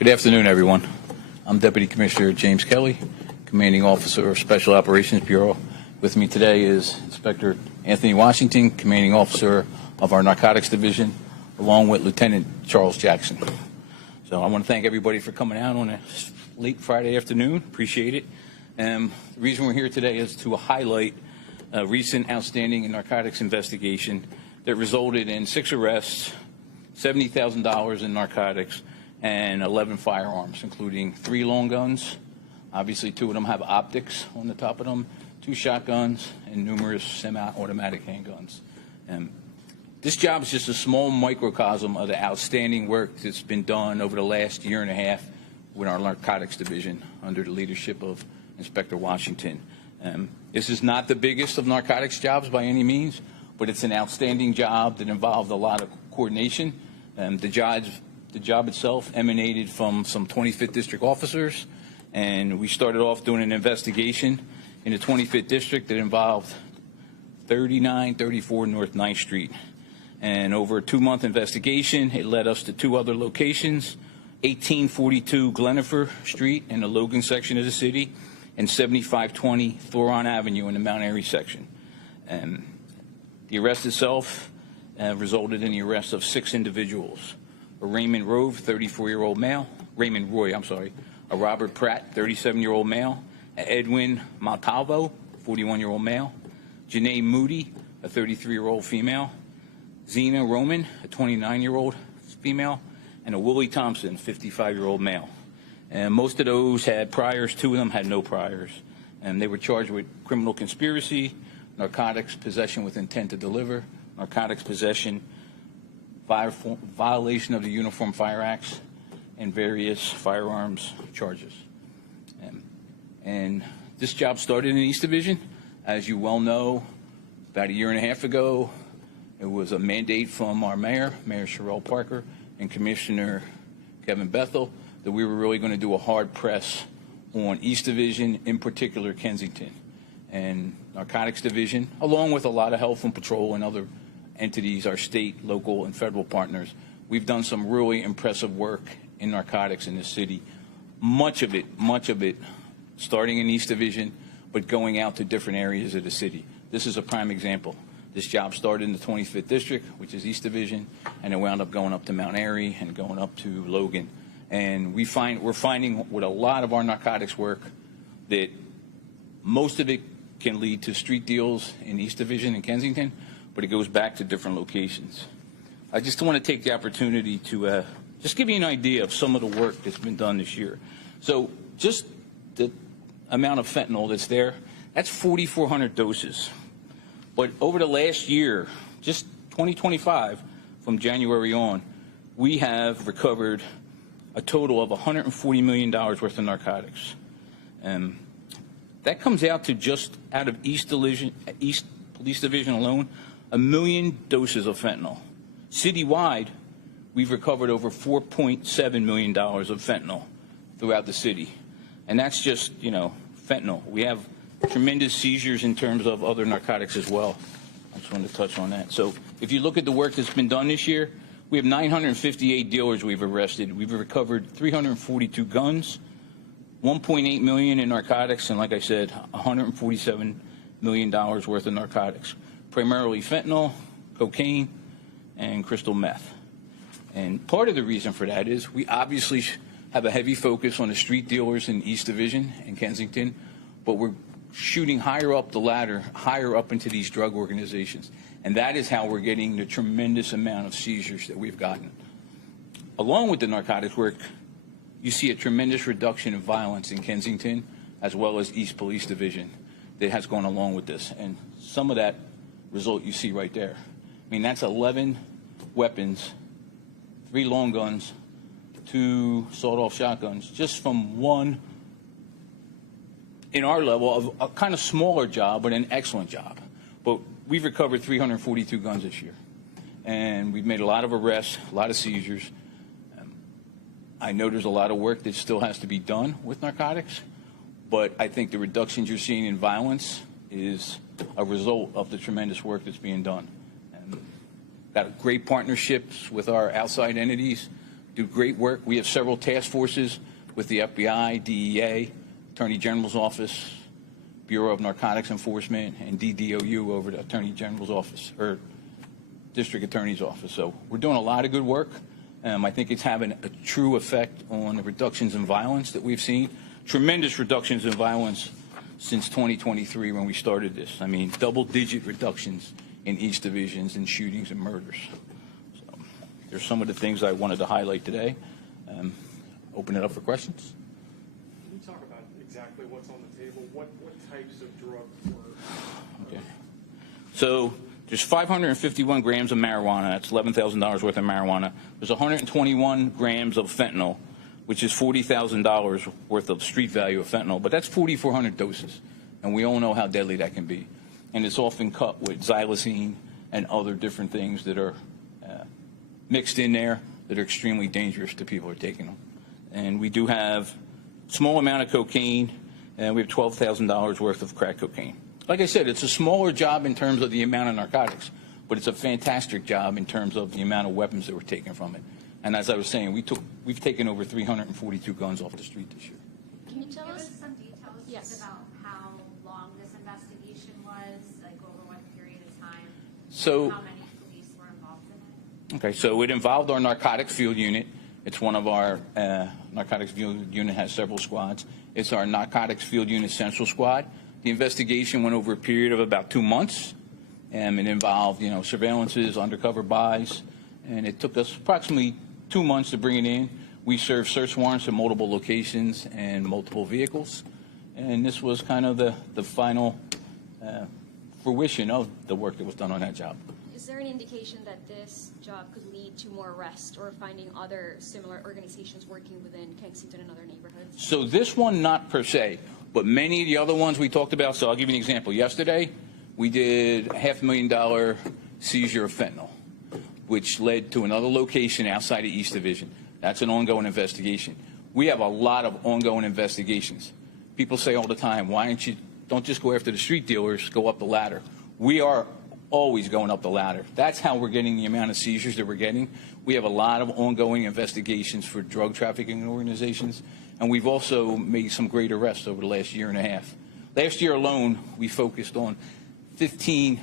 Good afternoon, everyone. I'm Deputy Commissioner James Kelly, Commanding Officer of Special Operations Bureau. With me today is Inspector Anthony Washington, Commanding Officer of our Narcotics Division, along with Lieutenant Charles Jackson. So I want to thank everybody for coming out on a late Friday afternoon. Appreciate it. The reason we're here today is to highlight a recent outstanding narcotics investigation that resulted in 6 arrests, $70,000 in narcotics, and 11 firearms, including 3 long guns. Obviously, 2 of them have optics on the top of them, 2 shotguns, and numerous semi-automatic handguns. This job is just a small microcosm of the outstanding work that's been done over the last year and a half with our Narcotics Division under the leadership of Inspector Washington. This is not the biggest of narcotics jobs by any means, but it's an outstanding job that involved a lot of coordination. The job itself emanated from some 25th District officers, and we started off doing an investigation in the 25th District that involved 3934 North 9th Street. And over a 2-month investigation, it led us to 2 other locations, 1842 Glenifer Street in the Logan section of the city, and 7520 Thoron Avenue in the Mount Airy section. The arrest itself resulted in the arrest of 6 individuals. A Raymond Roy, 34-year-old male, a Robert Pratt, 37-year-old male, a Edwin Montalvo, 41-year-old male, Janae Moody, a 33-year-old female, Zena Roman, a 29-year-old female, and a Willie Thompson, 55-year-old male. And most of those had priors. 2 of them had no priors. And they were charged with criminal conspiracy, narcotics possession with intent to deliver, narcotics possession, violation of the Uniform Fire Acts, and various firearms charges. And this job started in the East Division. As you well know, about a year and a half ago, it was a mandate from our Mayor Sherelle Parker, and Commissioner Kevin Bethel, that we were really going to do a hard press on East Division, in particular Kensington. And Narcotics Division, along with a lot of Health and Patrol and other entities, our state, local, and federal partners, we've done some really impressive work in narcotics in this city. Much of it starting in East Division, but going out to different areas of the city. This is a prime example. This job started in the 25th District, which is East Division, and it wound up going up to Mount Airy and going up to Logan. And we're finding with a lot of our narcotics work that most of it can lead to street deals in East Division and Kensington, but it goes back to different locations. I just want to take the opportunity to just give you an idea of some of the work that's been done this year. So just the amount of fentanyl that's there, that's 4,400 doses. But over the last year, just 2025, from January on, we have recovered a total of $140 million worth of narcotics. That comes out to just out of East Police Division alone, 1 million doses of fentanyl. Citywide, we've recovered over $4.7 million of fentanyl throughout the city. And that's just, fentanyl. We have tremendous seizures in terms of other narcotics as well. I just wanted to touch on that. So if you look at the work that's been done this year, we have 958 dealers we've arrested. We've recovered 342 guns, $1.8 million in narcotics, and like I said, $147 million worth of narcotics, primarily fentanyl, cocaine, and crystal meth. And part of the reason for that is we obviously have a heavy focus on the street dealers in East Division and Kensington, but we're shooting higher up the ladder, higher up into these drug organizations. And that is how we're getting the tremendous amount of seizures that we've gotten. Along with the narcotics work, you see a tremendous reduction in violence in Kensington, as well as East Police Division, that has gone along with this. And some of that result you see right there. I mean, that's 11 weapons, 3 long guns, 2 sawed-off shotguns, just from one, in our level, of a kind of smaller job, but an excellent job. But we've recovered 342 guns this year. And we've made a lot of arrests, a lot of seizures. I know there's a lot of work that still has to be done with narcotics, but I think the reductions you're seeing in violence is a result of the tremendous work that's being done. And got great partnerships with our outside entities, do great work. We have several task forces with the FBI, DEA, Attorney General's Office, Bureau of Narcotics Enforcement, and DDOU over the Attorney General's Office, or District Attorney's Office. So we're doing a lot of good work. I think it's having a true effect on the reductions in violence that we've seen. Tremendous reductions in violence since 2023 when we started this. I mean, double-digit reductions in East Divisions and shootings and murders. So there's some of the things I wanted to highlight today. Open it up for questions. Can you talk about exactly what's on the table? What types of drugs were? Okay. So there's 551 grams of marijuana. That's $11,000 worth of marijuana. There's 121 grams of fentanyl, which is $40,000 worth of street value of fentanyl. But that's 4,400 doses, and we all know how deadly that can be. And it's often cut with xylazine and other different things that are mixed in there that are extremely dangerous to people who are taking them. And we do have a small amount of cocaine, and we have $12,000 worth of crack cocaine. Like I said, it's a smaller job in terms of the amount of narcotics, but it's a fantastic job in terms of the amount of weapons that were taken from it. And as I was saying, we've taken over 342 guns off the street this year. Can you tell Give us us some details Yes. just about how long this investigation was, like over what period of time? So, How many police were involved in it? okay, so it involved our narcotics field unit. It's one of our narcotics field unit has several squads. It's our narcotics field unit central squad. The investigation went over a period of about 2 months, and it involved, surveillances, undercover buys, and it took us approximately 2 months to bring it in. We served search warrants in multiple locations and multiple vehicles, and this was kind of the final fruition of the work that was done on that job. Is there an indication that this job could lead to more arrests or finding other similar organizations working within Kensington and other neighborhoods? So this one, not per se, but many of the other ones we talked about. So I'll give you an example. Yesterday, we did a $500,000 seizure of fentanyl, which led to another location outside of East Division. That's an ongoing investigation. We have a lot of ongoing investigations. People say all the time, why don't just go after the street dealers, go up the ladder. We are always going up the ladder. That's how we're getting the amount of seizures that we're getting. We have a lot of ongoing investigations for drug trafficking organizations, and we've also made some great arrests over the last year and a half. Last year alone, we focused on 13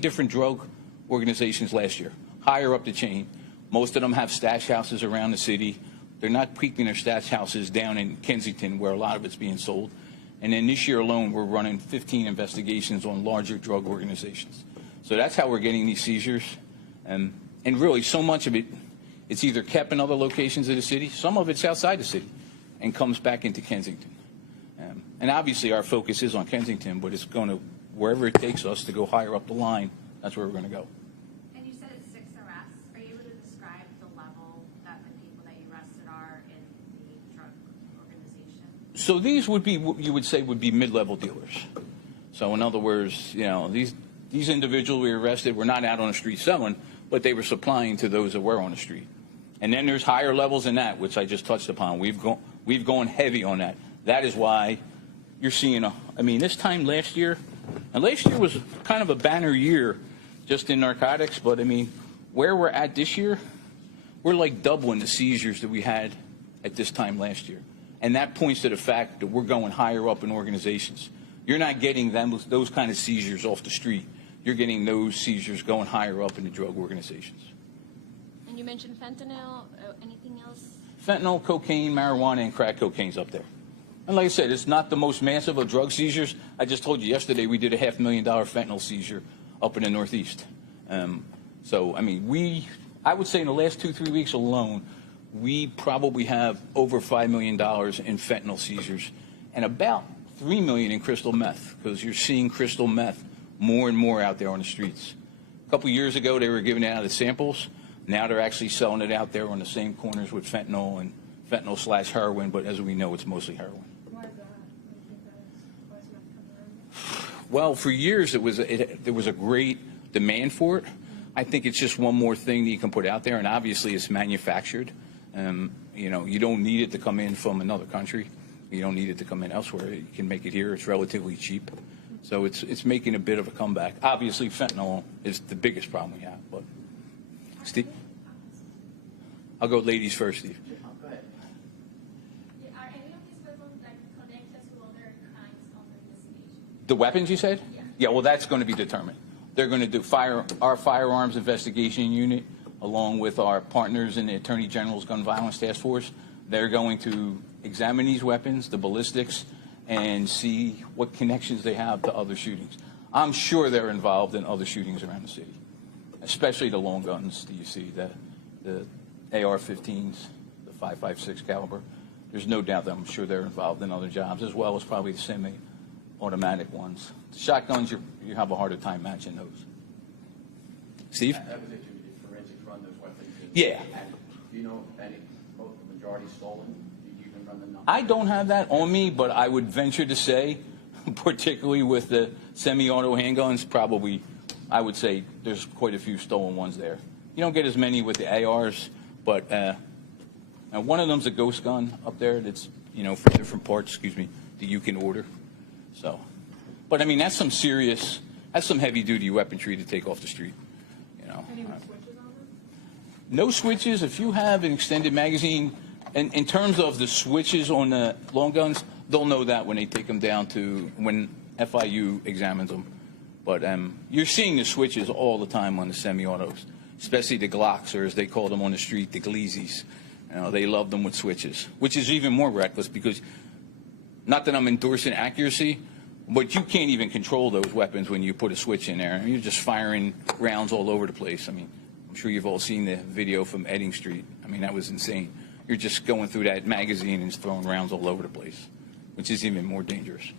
different drug organizations last year, higher up the chain. Most of them have stash houses around the city. They're not keeping their stash houses down in Kensington, where a lot of it's being sold. And then this year alone, we're running 15 investigations on larger drug organizations. So that's how we're getting these seizures. And really, so much of it, it's either kept in other locations of the city, some of it's outside the city, and comes back into Kensington. And obviously, our focus is on Kensington, but it's going to, wherever it takes us to go higher up the line, that's where we're going to go. And you said it's 6 arrests. Are you able to describe the level that the people that you arrested are in the drug organization? So these would be what you would say would be mid-level dealers. So in other words, these individuals we arrested were not out on the street selling, but they were supplying to those that were on the street. And then there's higher levels than that, which I just touched upon. We've gone heavy on that. That is why you're seeing this time last year, and last year was kind of a banner year just in narcotics, but where we're at this year, we're like doubling the seizures that we had at this time last year. And that points to the fact that we're going higher up in organizations. You're not getting those kind of seizures off the street. You're getting those seizures going higher up in the drug organizations. And you mentioned fentanyl. Anything else? Fentanyl, cocaine, marijuana, and crack cocaine's up there. And like I said, it's not the most massive of drug seizures. I just told you yesterday we did a $500,000 fentanyl seizure up in the Northeast. I would say in the last 2-3 weeks alone, we probably have over $5 million in fentanyl seizures and about $3 million in crystal meth, because you're seeing crystal meth more and more out there on the streets. A couple years ago, they were giving it out as samples. Now they're actually selling it out there on the same corners with fentanyl and fentanyl/heroin, but as we know, it's mostly heroin. Why is that? What do you think that is? Why is it not coming around? Well, for years there was a great demand for it. I think it's just one more thing that you can put out there, and obviously it's manufactured. You don't need it to come in from another country. You don't need it to come in elsewhere. You can make it here. It's relatively cheap. So it's making a bit of a comeback. Obviously, fentanyl is the biggest problem we have. But Steve? I'll go ladies first, Steve. Go ahead. Yeah, are any of these weapons like connected to other crimes under investigation? The weapons, you said? Yeah. Yeah, well, that's going to be determined. They're going to do our firearms investigation unit, along with our partners in the Attorney General's Gun Violence Task Force. They're going to examine these weapons, the ballistics, and see what connections they have to other shootings. I'm sure they're involved in other shootings around the city, especially the long guns that you see, the AR-15s, the 5.56 caliber. There's no doubt that I'm sure they're involved in other jobs, as well as probably the semi-automatic ones. The shotguns, you have a harder time matching those. Steve? That was it. Did forensics run those weapons? Yeah. And do you know if any, both the majority stolen? Did you even run the number? I don't have that on me, but I would venture to say, particularly with the semi-auto handguns, probably, I would say there's quite a few stolen ones there. You don't get as many with the ARs, but one of them's a ghost gun up there that's, for different parts, that you can order. So, but I mean, that's some heavy-duty weaponry to take off the street. Any with switches on them? No switches. If you have an extended magazine, and in terms of the switches on the long guns, they'll know that when they take them down to when FIU examines them. But you're seeing the switches all the time on the semi-autos, especially the Glocks, or as they call them on the street, the Gleezies. They love them with switches, which is even more reckless because, not that I'm endorsing accuracy, but you can't even control those weapons when you put a switch in there. You're just firing rounds all over the place. I mean, I'm sure you've all seen the video from Edding Street. I mean, that was insane. You're just going through that magazine and throwing rounds all over the place, which is even more dangerous.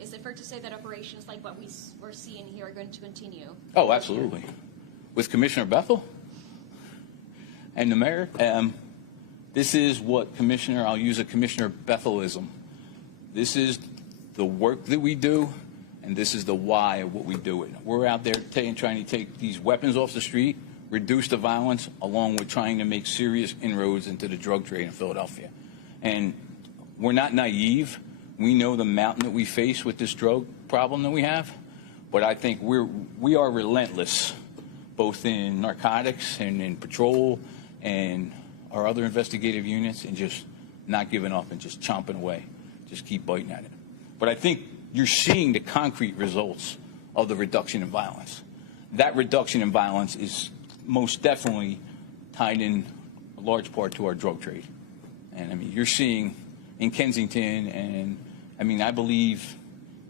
Is it fair to say that operations like what we're seeing here are going to continue? Oh, absolutely. With Commissioner Bethel and the mayor, this is what I'll use a Commissioner Bethelism. This is the work that we do, and this is the why of what we do it. We're out there trying to take these weapons off the street, reduce the violence, along with trying to make serious inroads into the drug trade in Philadelphia. And we're not naive. We know the mountain that we face with this drug problem that we have, but I think we are relentless, both in narcotics and in patrol and our other investigative units, and just not giving up and just chomping away, just keep biting at it. But I think you're seeing the concrete results of the reduction in violence. That reduction in violence is most definitely tied in a large part to our drug trade. And I mean, you're seeing in Kensington, and I mean, I believe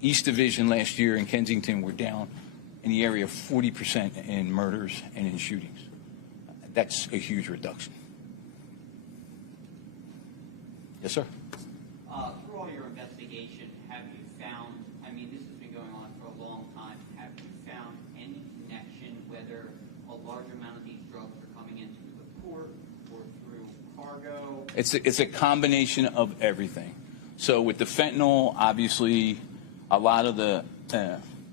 East Division last year in Kensington were down in the area of 40% in murders and in shootings. That's a huge reduction. Yes, sir. Through all your investigation, have you found, I mean, this has been going on for a long time, have you found any connection whether a large amount of these drugs are coming in through the port or through cargo? It's a combination of everything. So with the fentanyl, obviously, a lot of the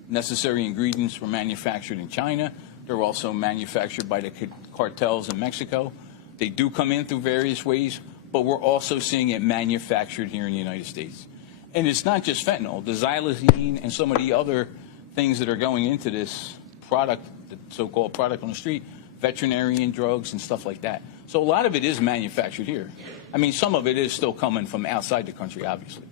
necessary ingredients were manufactured in China. They're also manufactured by the cartels in Mexico. They do come in through various ways, but we're also seeing it manufactured here in the United States. And it's not just fentanyl. The xylazine and some of the other things that are going into this product, the so-called product on the street, veterinarian drugs and stuff like that. So a lot of it is manufactured here. I mean, some of it is still coming from outside the country, obviously.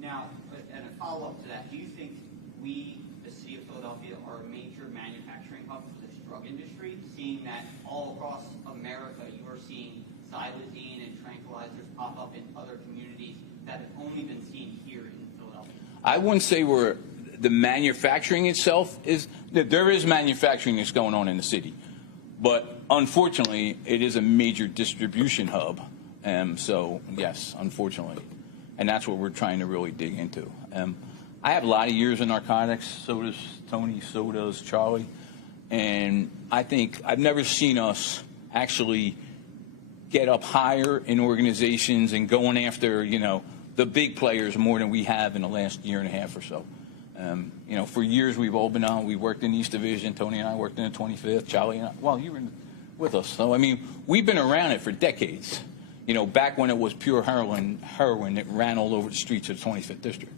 Now, and a follow-up to that, do you think we, the city of Philadelphia, are a major manufacturing hub for this drug industry, seeing that all across America you are seeing xylazine and tranquilizers pop up in other communities that have only been seen here in Philadelphia? I wouldn't say the manufacturing itself is, there is manufacturing that's going on in the city, but unfortunately it is a major distribution hub. So yes, unfortunately, and that's what we're trying to really dig into. I have a lot of years in narcotics, so does Tony, so does Charlie, and I think I've never seen us actually get up higher in organizations and going after, the big players more than we have in the last year and a half or so. For years we've all been on. We worked in East Division. Tony and I worked in the 25th. Charlie and I, well, you were with us. So, I mean, we've been around it for decades. Back when it was pure heroin that ran all over the streets of the 25th District.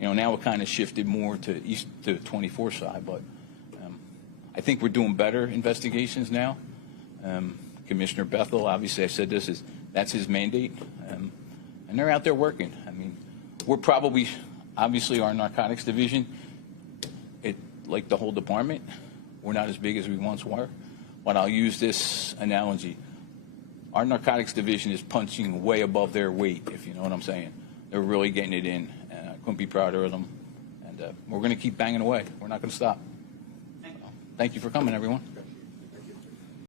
Now it kind of shifted more to the 24th side. But I think we're doing better investigations now. Commissioner Bethel, obviously I said that's his mandate, and they're out there working. I mean, we're probably, obviously our narcotics division, like the whole department, we're not as big as we once were, but I'll use this analogy. Our narcotics division is punching way above their weight, if you know what I'm saying. They're really getting it in, and I couldn't be prouder of them. And we're going to keep banging away. We're not going to stop. Thank you for coming, everyone.